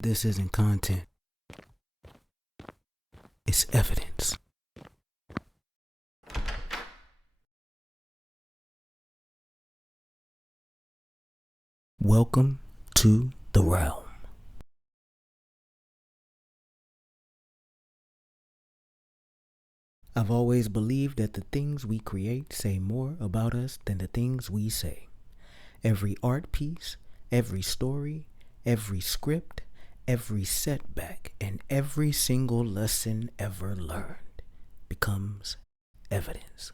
This isn't content. It's evidence. Welcome to the realm. I've always believed that the things we create say more about us than the things we say. Every art piece, every story, every script, every setback, and every single lesson ever learned becomes evidence.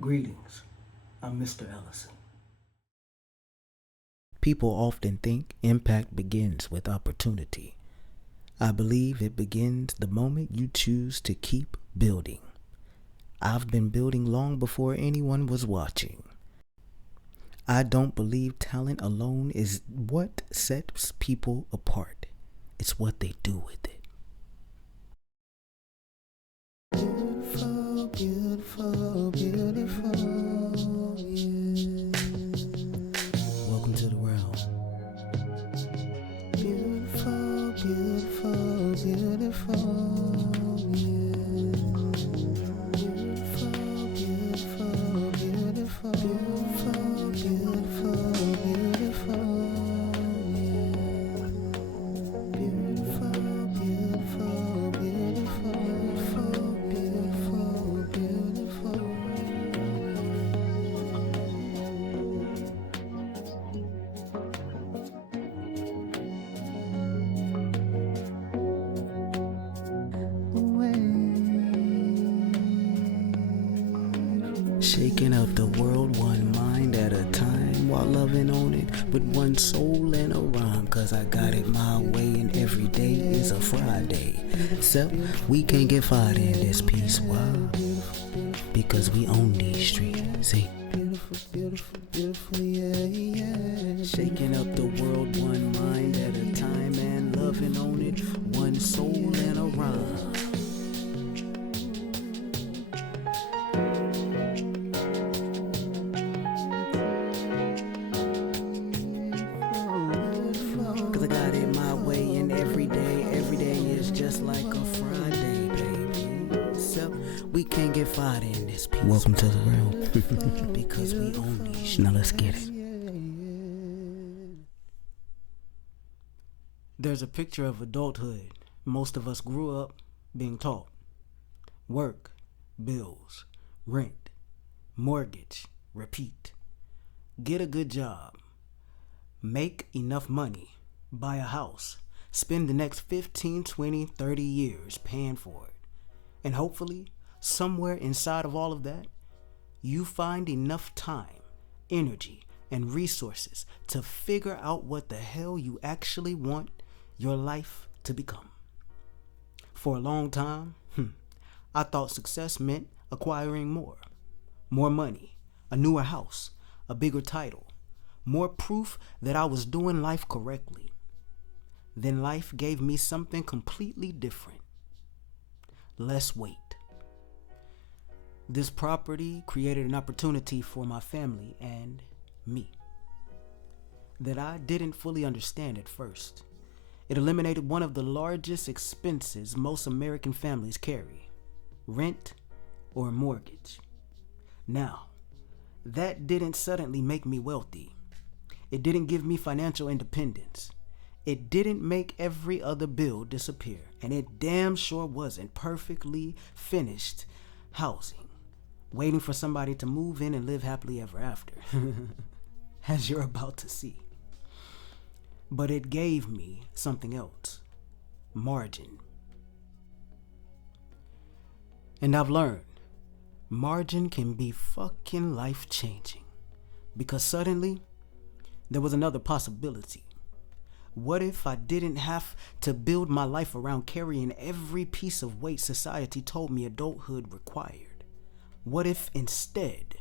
Greetings, I'm Mr. Ellison. People often think impact begins with opportunity. I believe it begins the moment you choose to keep building. I've been building long before anyone was watching. I don't believe talent alone is what sets people apart. It's what they do with it. Beautiful, beautiful, beautiful, yeah. Welcome to the realm. Beautiful, beautiful, beautiful, yeah. Beautiful, beautiful, beautiful, beautiful, beautiful, beautiful. Shaking up the world one mind at a time while loving on it with one soul and a rhyme. Cause I got it my way and every day is a Friday. Except we can't get fired in this piece. Why? Because we own these streets. See? Beautiful, beautiful, beautiful, yeah, yeah. Shaking up the world one mind at a time and loving on it one soul and a rhyme. We can't get fired in this piece. Welcome to the realm. Because we own these. Now let's get it. There's a picture of adulthood most of us grew up being taught. Work, bills, rent, mortgage, repeat. Get a good job. Make enough money. Buy a house. Spend the next 15, 20, 30 years paying for it. And hopefully, somewhere inside of all of that, you find enough time, energy, and resources to figure out what the hell you actually want your life to become. For a long time, I thought success meant acquiring more money, a newer house, a bigger title, more proof that I was doing life correctly. Then life gave me something completely different. Less weight. This property created an opportunity for my family and me that I didn't fully understand at first. It eliminated one of the largest expenses most American families carry, rent or mortgage. Now, that didn't suddenly make me wealthy. It didn't give me financial independence. It didn't make every other bill disappear, and it damn sure wasn't perfectly finished housing, waiting for somebody to move in and live happily ever after, as you're about to see. But it gave me something else, margin. And I've learned, margin can be fucking life-changing, because suddenly, there was another possibility. What if I didn't have to build my life around carrying every piece of weight society told me adulthood required? What if instead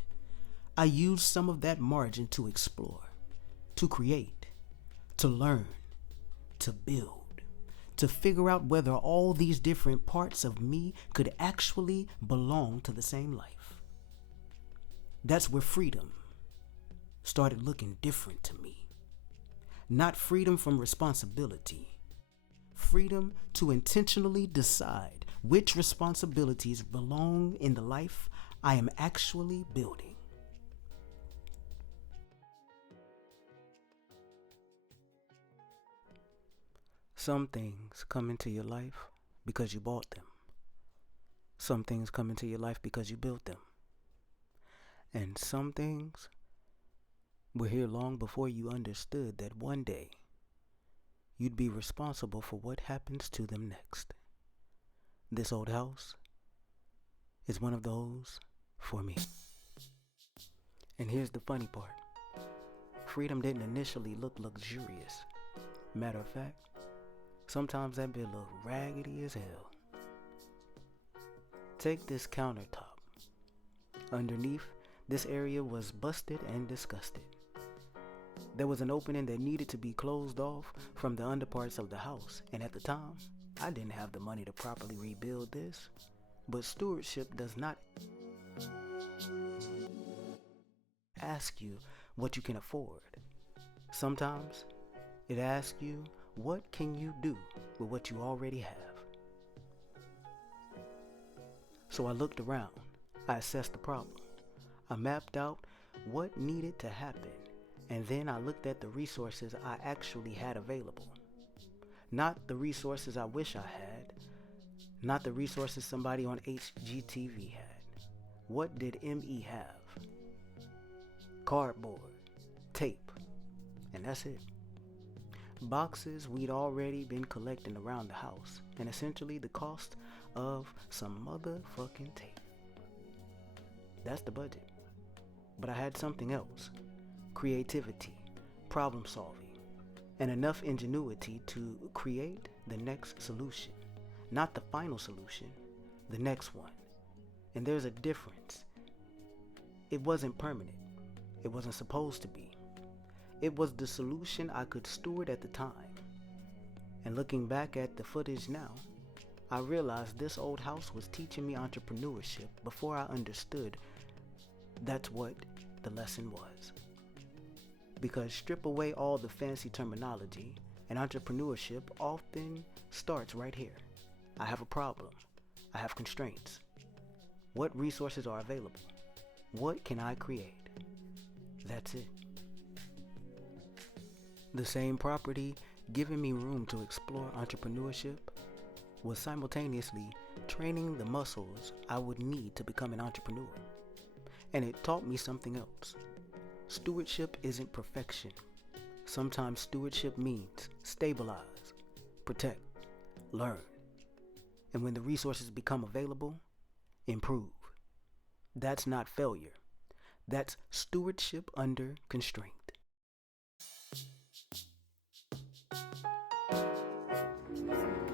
I used some of that margin to explore, to create, to learn, to build, to figure out whether all these different parts of me could actually belong to the same life. That's where freedom started looking different to me. Not freedom from responsibility. Freedom to intentionally decide which responsibilities belong in the life I am actually building. Some things come into your life because you bought them. Some things come into your life because you built them. And some things were here long before you understood that one day you'd be responsible for what happens to them next. This old house is one of those for me. And here's the funny part. Freedom didn't initially look luxurious. Matter of fact, sometimes that bit look raggedy as hell. Take this countertop. Underneath, this area was busted and disgusted. There was an opening that needed to be closed off from the underparts of the house, and at the time, I didn't have the money to properly rebuild this. But stewardship does not ask you what you can afford. Sometimes it asks you, what can you do with what you already have? So I looked around. I assessed the problem. I mapped out what needed to happen. And then I looked at the resources I actually had available. Not the resources I wish I had. Not the resources somebody on HGTV had. What did ME have? Cardboard, tape, and that's it. Boxes we'd already been collecting around the house, and essentially the cost of some motherfucking tape. That's the budget. But I had something else. Creativity, problem solving, and enough ingenuity to create the next solution. Not the final solution, the next one. And there's a difference. It wasn't permanent. It wasn't supposed to be. It was the solution I could steward at the time. And looking back at the footage now, I realized this old house was teaching me entrepreneurship before I understood that's what the lesson was. Because strip away all the fancy terminology, and entrepreneurship often starts right here. I have a problem. I have constraints. What resources are available? What can I create? That's it. The same property giving me room to explore entrepreneurship was simultaneously training the muscles I would need to become an entrepreneur. And it taught me something else. Stewardship isn't perfection. Sometimes stewardship means stabilize, protect, learn. And when the resources become available, improve. That's not failure. That's stewardship under constraint.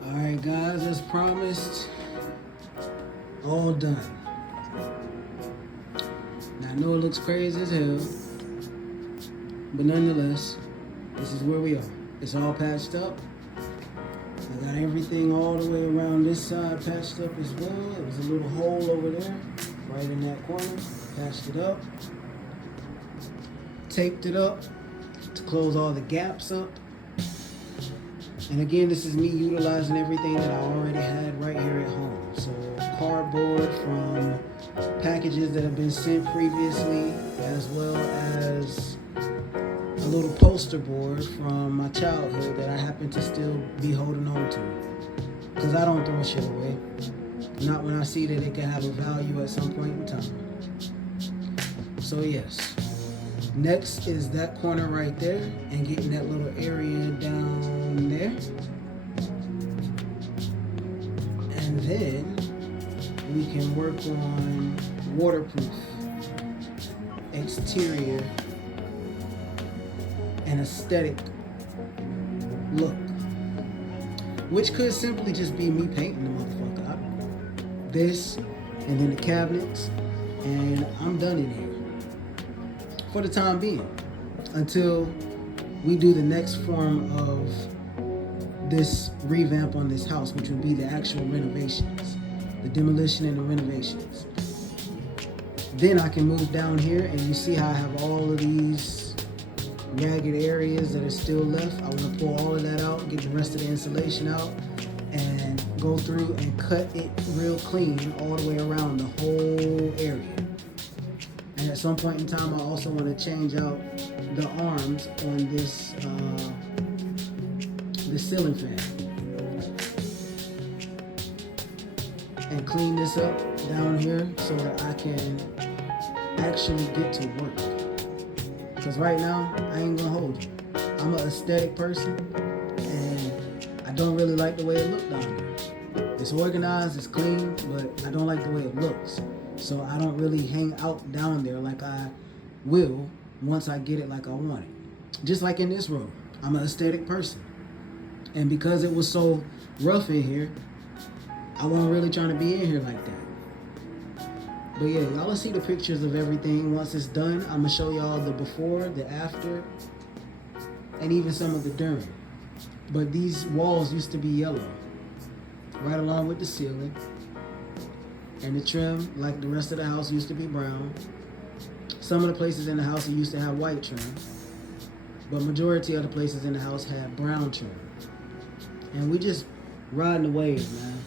Alright guys, as promised, all done. Now I know it looks crazy as hell, but nonetheless, this is where we are. It's all patched up. I got everything all the way around this side patched up as well. There was a little hole over there, right in that corner. Patched it up. Taped it up to close all the gaps up. And again, this is me utilizing everything that I already had right here at home. So cardboard from packages that have been sent previously, as well as a little poster board from my childhood that I happen to still be holding on to. Because I don't throw shit away. Not when I see that it can have a value at some point in time. So yes. Next is that corner right there and getting that little area down there. And then we can work on waterproof, exterior, and aesthetic look. Which could simply just be me painting the motherfucker out. This, and then the cabinets, and I'm done in here. For the time being, until we do the next form of this revamp on this house, which would be the actual renovations, the demolition and the renovations. Then I can move down here, and you see how I have all of these ragged areas that are still left. I want to pull all of that out, get the rest of the insulation out, and go through and cut it real clean all the way around the whole area. And at some point in time, I also want to change out the arms on this ceiling fan and clean this up down here so that I can actually get to work. Because right now, I ain't gonna hold you. I'm an aesthetic person, and I don't really like the way it looks down here. It's organized, it's clean, but I don't like the way it looks. So I don't really hang out down there like I will once I get it like I want it. Just like in this room, I'm an aesthetic person. And because it was so rough in here, I wasn't really trying to be in here like that. But yeah, y'all will see the pictures of everything once it's done. I'm gonna show y'all the before, the after, and even some of the during. But these walls used to be yellow, right along with the ceiling. And the trim, like the rest of the house, used to be brown. Some of the places in the house used to have white trim, but majority of the places in the house had brown trim. And we just riding the wave, man.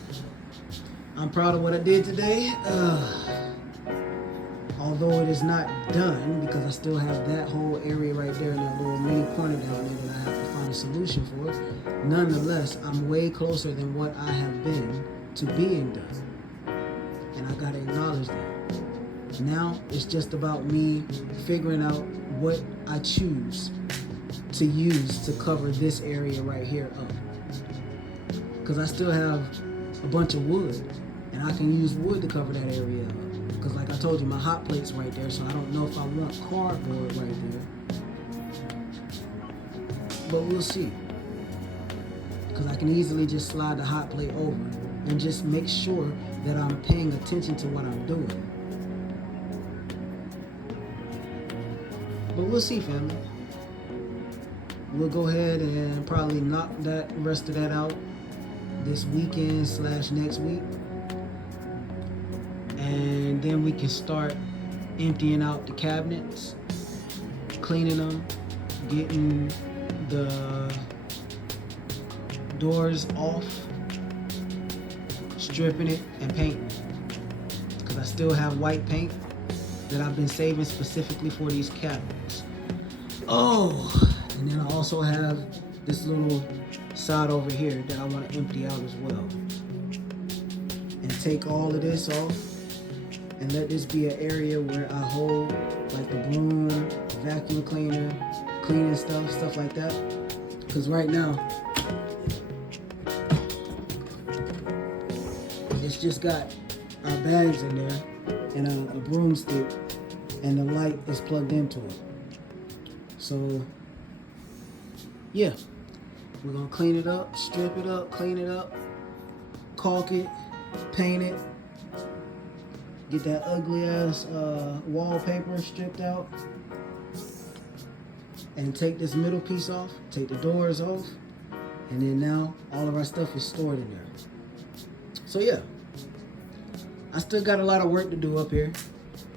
I'm proud of what I did today. Although it is not done, because I still have that whole area right there and that little mini corner down there that I have to find a solution for. Nonetheless, I'm way closer than what I have been to being done. And I gotta acknowledge that. Now it's just about me figuring out what I choose to use to cover this area right here up. Because I still have a bunch of wood, and I can use wood to cover that area up. Because like I told you, my hot plate's right there, so I don't know if I want cardboard right there. But we'll see. Because I can easily just slide the hot plate over and just make sure that I'm paying attention to what I'm doing. But we'll see, family. We'll go ahead and probably knock that rest of that out this weekend / next week. And then we can start emptying out the cabinets, cleaning them, getting the doors off, stripping it, and painting it. Because I still have white paint that I've been saving specifically for these cabinets. Oh, and then I also have this little side over here that I want to empty out as well. And take all of this off and let this be an area where I hold like the broom, vacuum cleaner, cleaning stuff like that. Because right now, it's just got our bags in there and a broomstick, and the light is plugged into it. So yeah, we're gonna clean it up, strip it up, clean it up, caulk it, paint it, get that ugly ass wallpaper stripped out, and take this middle piece off, take the doors off, and then now all of our stuff is stored in there. So yeah, I still got a lot of work to do up here,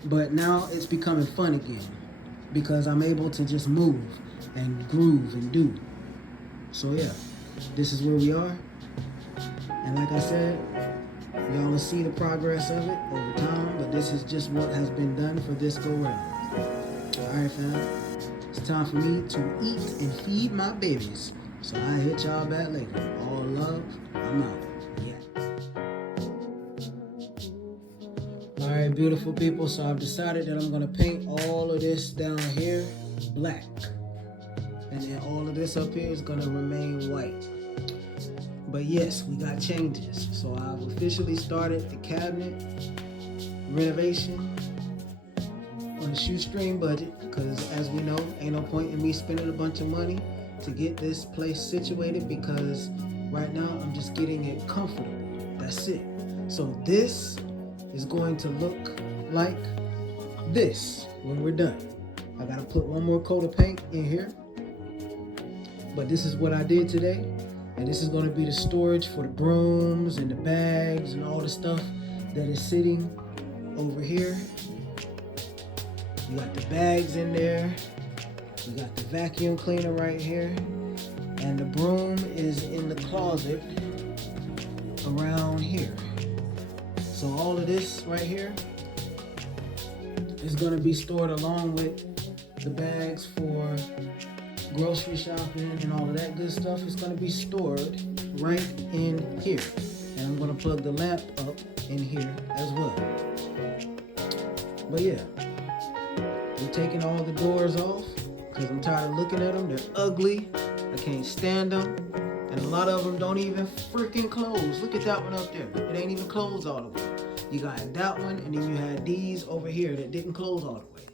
but now it's becoming fun again because I'm able to just move and groove and do. So yeah, this is where we are. And like I said, y'all will see the progress of it over time, but this is just what has been done for this go round. Alright fam, it's time for me to eat and feed my babies. So I'll hit y'all back later. All love, I'm out. Alright, beautiful people, so I've decided that I'm going to paint all of this down here black. And then all of this up here is going to remain white. But yes, we got changes. So I've officially started the cabinet renovation on a shoestring budget. Because as we know, ain't no point in me spending a bunch of money to get this place situated. Because right now, I'm just getting it comfortable. That's it. So this is going to look like this when we're done. I gotta put one more coat of paint in here, but this is what I did today. And this is going to be the storage for the brooms and the bags and all the stuff that is sitting over here. You got the bags in there. You got the vacuum cleaner right here. And the broom is in the closet around here. So all of this right here is going to be stored along with the bags for grocery shopping and all of that good stuff. Is going to be stored right in here. And I'm going to plug the lamp up in here as well. But yeah, we're taking all the doors off because I'm tired of looking at them. They're ugly. I can't stand them. And a lot of them don't even freaking close. Look at that one up there. It ain't even closed all the way. You got that one, and then you had these over here that didn't close all the way.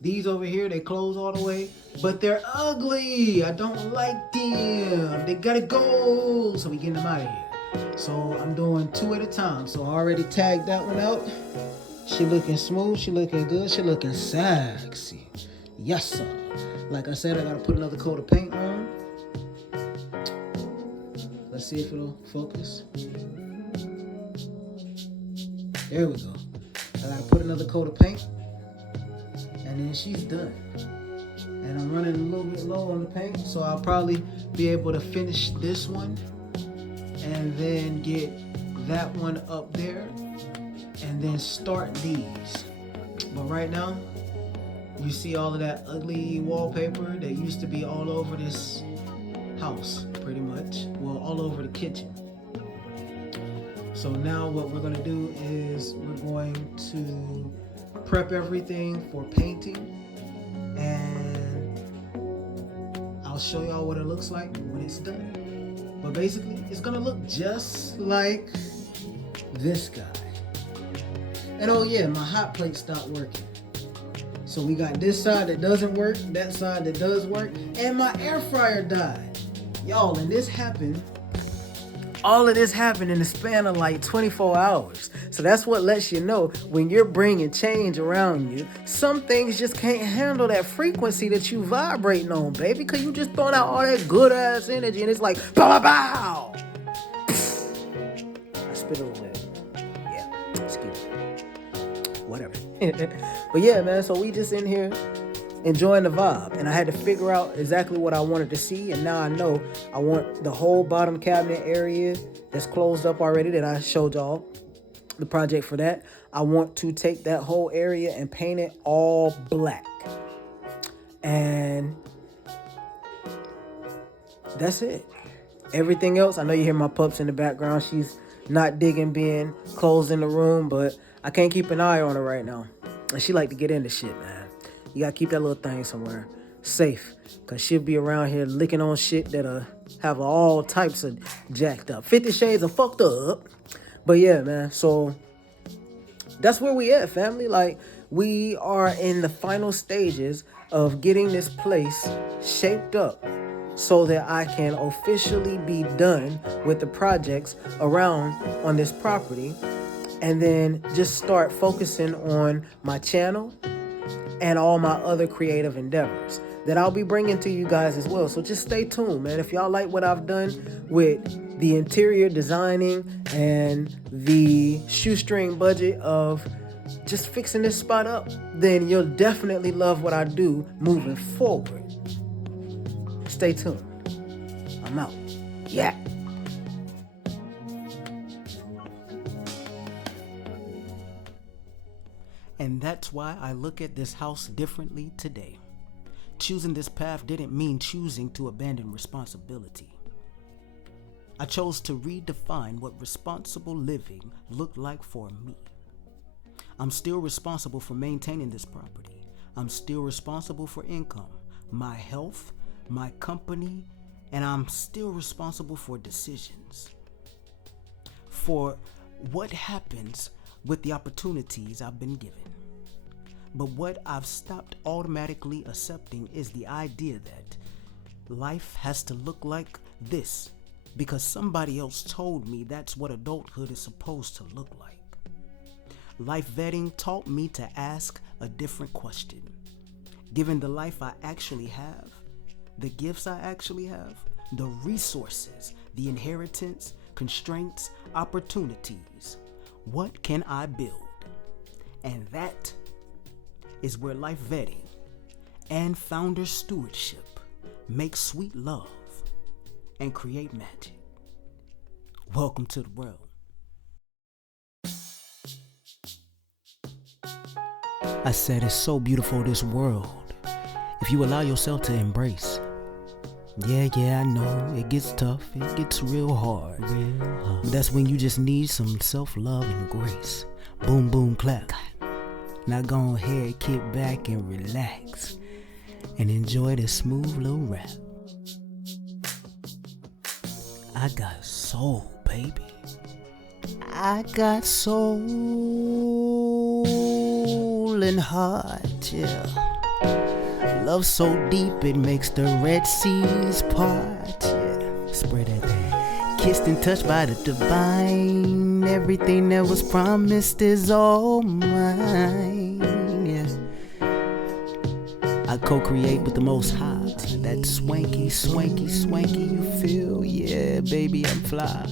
These over here, they close all the way, but they're ugly. I don't like them. They gotta go. So we getting them out of here. So I'm doing 2 at a time. So I already tagged that one out. She looking smooth. She looking good. She looking sexy. Yes, sir. Like I said, I gotta put another coat of paint on. Let's see if it'll focus. There we go. I gotta put another coat of paint. And then she's done. And I'm running a little bit low on the paint, so I'll probably be able to finish this one and then get that one up there and then start these. But right now, you see all of that ugly wallpaper that used to be all over this house, pretty much. Well, all over the kitchen. So now what we're gonna do is we're going to prep everything for painting, and I'll show y'all what it looks like when it's done. But basically, it's gonna look just like this guy. And oh yeah, my hot plate stopped working. So we got this side that doesn't work, that side that does work, and my air fryer died. Y'all, and this happened, all of this happened in the span of like 24 hours. So that's what lets you know when you're bringing change around you, some things just can't handle that frequency that you vibrating on, baby, because you just throwing out all that good ass energy and it's like, pow, pow, pow. I spit a little bit. Yeah, excuse me. Whatever. But yeah, man, so we just in here enjoying the vibe, and I had to figure out exactly what I wanted to see, and now I know I want the whole bottom cabinet area that's closed up already that I showed y'all the project for that. I want to take that whole area and paint it all black, and that's it. Everything else, I know you hear my pups in the background. She's not digging being closed in the room, but I can't keep an eye on her right now, and she like to get into shit, man. You gotta keep that little thing somewhere safe, because she'll be around here licking on shit that'll have all types of jacked up. 50 shades of fucked up. But yeah, man, so that's where we at, family. Like, we are in the final stages of getting this place shaped up so that I can officially be done with the projects around on this property, and then just start focusing on my channel and all my other creative endeavors that I'll be bringing to you guys as well. So just stay tuned, man. If y'all like what I've done with the interior designing and the shoestring budget of just fixing this spot up, then you'll definitely love what I do moving forward. Stay tuned. I'm out. Yeah. And that's why I look at this house differently today. Choosing this path didn't mean choosing to abandon responsibility. I chose to redefine what responsible living looked like for me. I'm still responsible for maintaining this property. I'm still responsible for income, my health, my company, and I'm still responsible for decisions. For what happens with the opportunities I've been given. But what I've stopped automatically accepting is the idea that life has to look like this because somebody else told me that's what adulthood is supposed to look like. Life vetting taught me to ask a different question. Given the life I actually have, the gifts I actually have, the resources the inheritance, constraints, opportunities. What can I build? And that is where life vetting and founder stewardship make sweet love and create magic. Welcome to the world. I said it's so beautiful, this world, if you allow yourself to embrace. Yeah, I know it gets tough, it gets real hard. But that's when you just need some self-love and grace. Boom, boom, clap. Now go ahead, kick back and relax and enjoy this smooth little rap. I got soul, baby. I got soul and heart, yeah. Love so deep it makes the Red Seas part, yeah. Spread that thing. Kissed and touched by the divine. Everything that was promised is all mine, yeah. I co-create with the Most High. That swanky you feel, yeah, baby, I'm fly.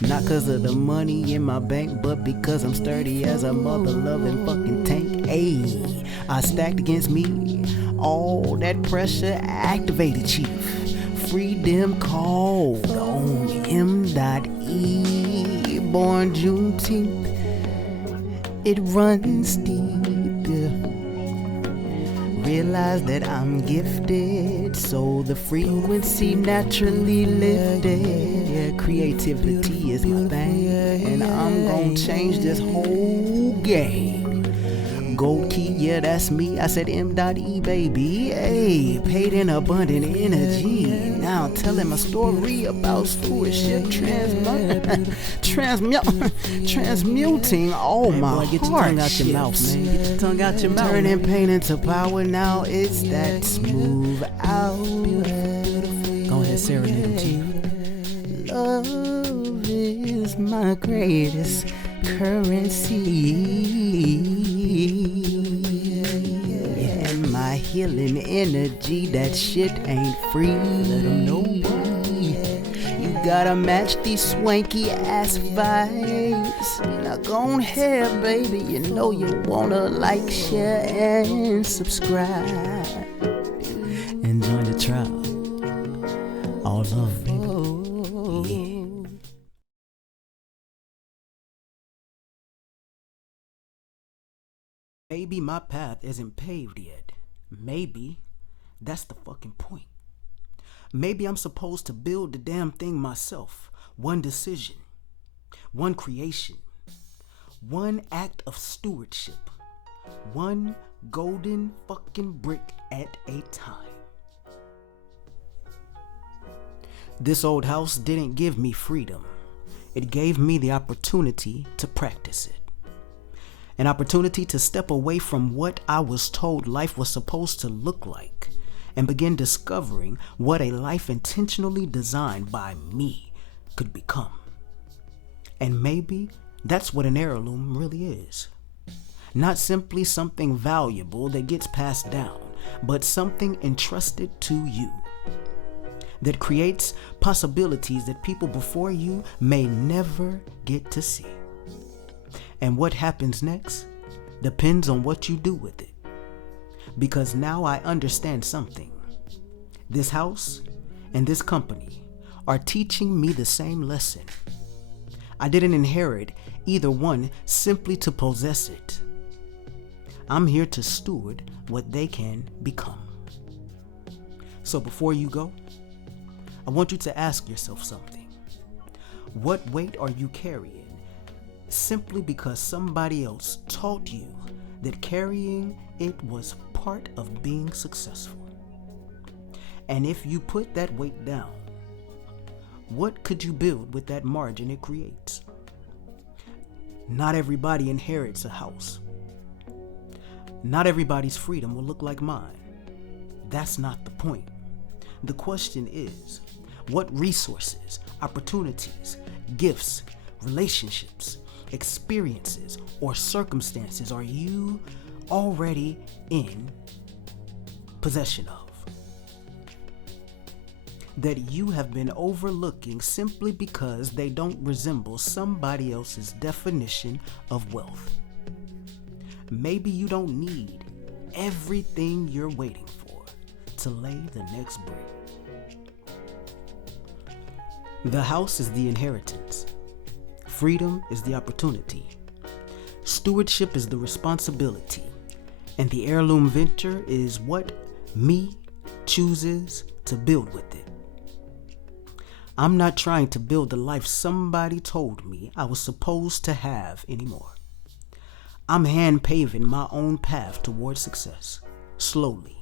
Not cause of the money in my bank, but because I'm sturdy as a mother-loving fucking tank. Ayy, I stacked against me. All that pressure activated, chief. FREE.DEM called on M.E. Born Juneteenth. It runs deep, yeah. Realize that I'm gifted, so the frequency naturally lifted. Yeah, creativity is my thing, and I'm gonna change this whole game. Gold key, yeah, that's me. I said M.E, baby. Hey, paid in abundant energy. Now I'm telling my story about stewardship, transmuting all my Get your heart. tongue out your mouth, man. Get your tongue out your mouth. Turning pain into power. Now it's that smooth out. Go ahead, serenade him, chief. Love is my greatest currency. And my healing energy, that shit ain't free. Let 'em know, you gotta match these swanky ass vibes. Now go ahead, baby, you know you wanna like, share, and subscribe. And join the tribe. All love, baby. Yeah. Maybe my path isn't paved yet. Maybe that's the fucking point. Maybe I'm supposed to build the damn thing myself. One decision, one creation, one act of stewardship, one golden fucking brick at a time. This old house didn't give me freedom. It gave me the opportunity to practice it. An opportunity to step away from what I was told life was supposed to look like and begin discovering what a life intentionally designed by me could become. And maybe that's what an heirloom really is. Not simply something valuable that gets passed down, but something entrusted to you that creates possibilities that people before you may never get to see. And what happens next depends on what you do with it. Because now I understand something. This house and this company are teaching me the same lesson. I didn't inherit either one simply to possess it. I'm here to steward what they can become. So before you go, I want you to ask yourself something. What weight are you carrying simply because somebody else taught you that carrying it was part of being successful? And if you put that weight down, what could you build with that margin it creates? Not everybody inherits a house. Not everybody's freedom will look like mine. That's not the point. The question is, what resources, opportunities, gifts, relationships, experiences, or circumstances are you already in possession of? that you have been overlooking simply because they don't resemble somebody else's definition of wealth. Maybe you don't need everything you're waiting for to lay the next brick. The house is the inheritance. Freedom is the opportunity. Stewardship is the responsibility. And the heirloom venture is what me chooses to build with it. I'm not trying to build the life somebody told me I was supposed to have anymore. I'm hand paving my own path towards success, slowly,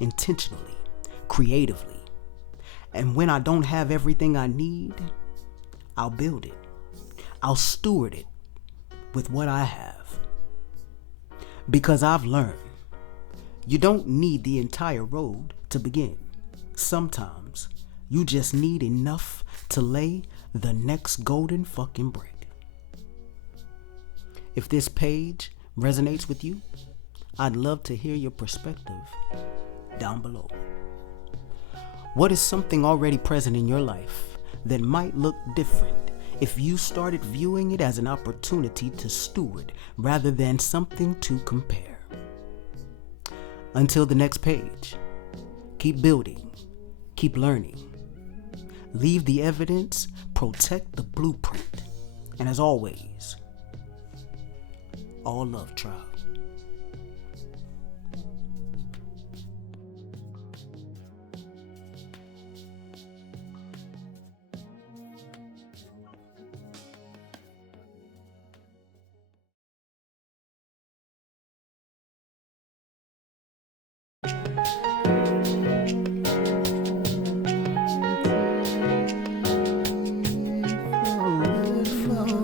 intentionally, creatively. And when I don't have everything I need, I'll build it. I'll steward it with what I have. Because I've learned, you don't need the entire road to begin. Sometimes you just need enough to lay the next golden fucking brick. If this page resonates with you, I'd love to hear your perspective down below. What is something already present in your life that might look different if you started viewing it as an opportunity to steward rather than something to compare? Until the next page, keep building, keep learning. Leave the evidence, protect the blueprint. And as always, all love, tribe.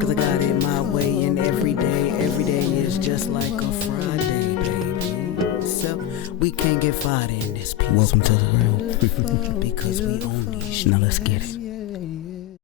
Cause I got it my way, and every day is just like a Friday, baby. So we can't get fired in this piece. Welcome to the realm. Because we own these. Now let's get it.